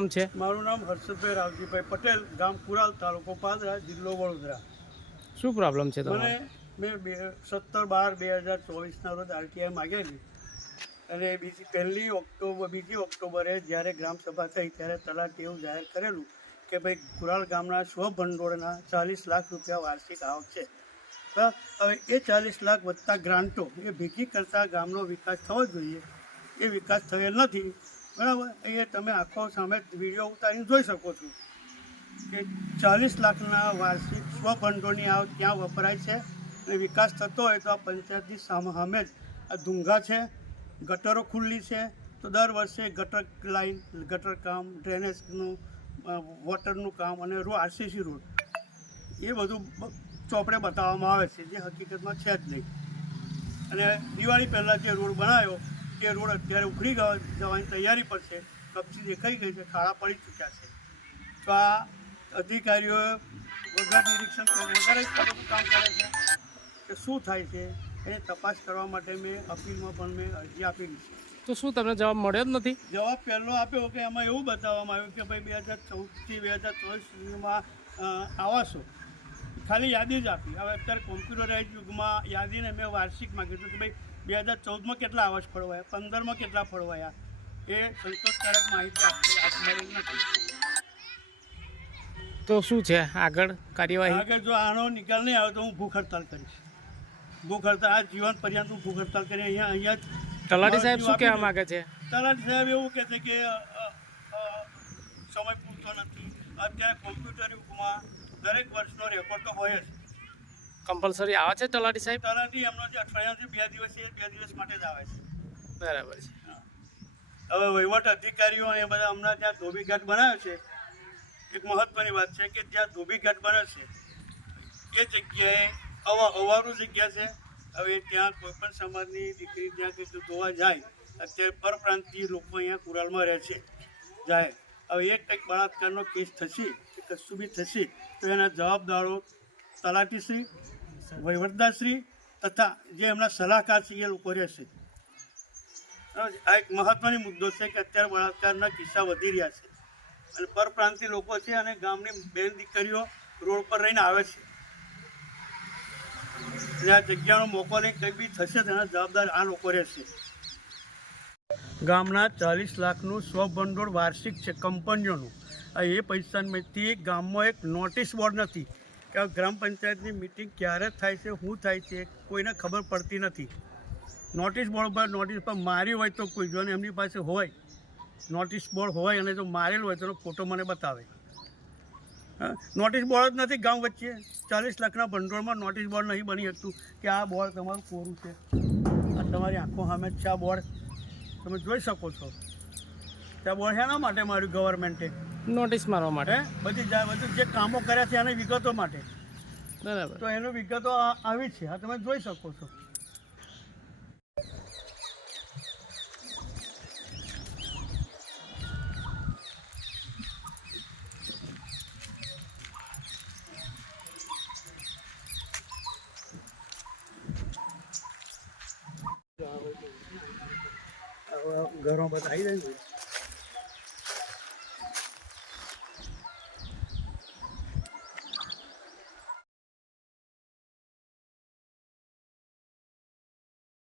નામ છે? મારું નામ હર્ષદભાઈ રાવજીભાઈ પટેલ, ગામ કુરાલ, તાલુકો પાદરા, જિલ્લો વડોદરા. શું પ્રોબ્લેમ છે તમારે? મેં 17/12/2024 રોજ આરટીઆઈ માગેલી અને બીજી ઓક્ટોબરે જ્યારે ગ્રામસભા થઈ ત્યારે તલાટીએ એવું જાહેર કરેલું કે ભાઈ કુરાલ ગામના સ્વભંડોળના 40 લાખ રૂપિયા વાર્ષિક આવક છે. હવે એ 40 લાખ વત્તા ગ્રાન્ટો એ ભેગી કરતાં ગામનો વિકાસ થવો જોઈએ, એ વિકાસ થયેલ નથી. બરાબર, એ તમે આખો સામે વિડીયો ઉતારીને જોઈ શકો છો કે 40 લાખના વાર્ષિક સ્વભંડોળની આવક ક્યાં વપરાય છે. અને વિકાસ થતો હોય તો આ પંચાયતની સામે જ આ ધૂંઘા છે, ગટરો ખુલ્લી છે, તો દર વર્ષે ગટર લાઈન, ગટર કામ, ડ્રેનેજનું, વોટરનું કામ અને આરસીસી રોડ એ બધું ચોપડે બતાવવામાં આવે છે, જે હકીકતમાં છે જ નહીં. અને દિવાળી પહેલાં જે રોડ બનાવ્યો એ રોડ અત્યારે ઉખડી જવાની તૈયારી પર છે, કપચી દેખાઈ ગઈ છે, ખાડા પડી ચૂક્યા છે. તો આ અધિકારીઓ વગર નિરીક્ષણ વગર કામ કરે છે કે શું થાય છે એની તપાસ કરવા માટે મેં અપીલમાં પણ મેં અરજી આપેલી છે. તો શું તમને જવાબ મળ્યો જ નથી? જવાબ પહેલો આપ્યો કે એમાં એવું બતાવવામાં આવ્યું કે ભાઈ 2014થી 2024 સુધીમાં આવાસો, ખાલી યાદી જ આપી. હવે અત્યારે કોમ્પ્યુટરાઇઝ યુગમાં યાદીને મેં વાર્ષિક માગ્યું હતું કે ભાઈ 2014માં કેટલા આવાસ ફળવાયા, 15માં કેટલા ફળવાયા, એ સંતોષકારક માહિતી આપી નથી. તો શું છે આગળ કાર્યવાહી? આગળ જો આનો નિકાલ નહીં આવે તો હું ભૂખ હડતાલ કરીશ. ભૂખ હડતાલ આ જીવન પર્યંત હું ભૂખ હડતાલ કરી અહીંયા જ. તલાટી સાહેબ શું કહેવા માગે છે? તલાટી સાહેબ એવું કહે છે કે સમય પૂરતો નથી. અત્યારે કોમ્પ્યુટર યુગમાં દરેક વર્ષનો રેકોર્ડ તો હોય જ. કમ્પલસરી આવે છે તલાટી સાહેબ? તલાટી એમનો જે અઠવાડિયાથી 2 દિવસ છે, 2 દિવસ માટે જ આવે છે. બરાબર છે. હવે વહીવટ અધિકારીઓ એ બધા હમણાં ત્યાં ધોબી ઘાટ બનાવ્યો છે. એક મહત્વની વાત છે કે જ્યાં ધોબી ઘાટ બને છે એ જગ્યાએ અવારું જગ્યા છે. હવે ત્યાં કોઈપણ સમાજની દીકરી ત્યાં કંઈક ધોવા જાય, અત્યારે પરપ્રાંતીય લોકો અહીંયા કુરાલમાં રહે છે જાય. હવે એક કંઈક બળાત્કારનો કેસ થશે કે કશું બી થશે તો એના જવાબદારો તલાટીશ્રી, વહીવટદારશ્રી તથા જે એમના સલાહકાર છે એ લોકો રહેશે. આ એક મહત્વનો મુદ્દો છે કે અત્યારે બળાત્કારના કિસ્સા વધી રહ્યા છે અને પરપ્રાંતીય લોકો છે અને ગામની બેન દીકરીઓ રોડ પર રહીને આવે છે. અને આ જગ્યાનો મોકો લઈને કંઈ બી થશે તેના જવાબદાર આ લોકો રહેશે. ગામના 40 લાખનું સ્વભંડોળ વાર્ષિક છે કંપનીઓનું. એ પૈસામાંથી ગામમાં એક નોટિસ બોર્ડ નથી કે ગ્રામ પંચાયતની મિટિંગ ક્યારે થાય છે, શું થાય છે, કોઈને ખબર પડતી નથી. નોટિસ બોર્ડ પર મારી હોય તો કોઈ જો એમની પાસે હોય નોટિસ બોર્ડ હોય અને જો મારેલું હોય તો એનો ફોટો મને બતાવે. નોટિસ બોર્ડ જ નથી ગામ વચ્ચે. 40 લાખના ભંડોળમાં નોટિસ બોર્ડ નહીં બની શકતું કે આ બોર્ડ તમારું કોરું છે. આ તમારી આંખો સામે જ છે. આ બોર્ડ તમે જોઈ શકો છો. ત્યાં બોર્ડ શેના માટે માર્યું ગવર્મેન્ટે? નોટિસ મારવા માટે. બધું જે કામો કર્યા છે એની વિગતો માટે. બરાબર. તો એની વિગતો આવી છે, આ તમે જોઈ શકો છો. ઘરો બધા આવી જાય ને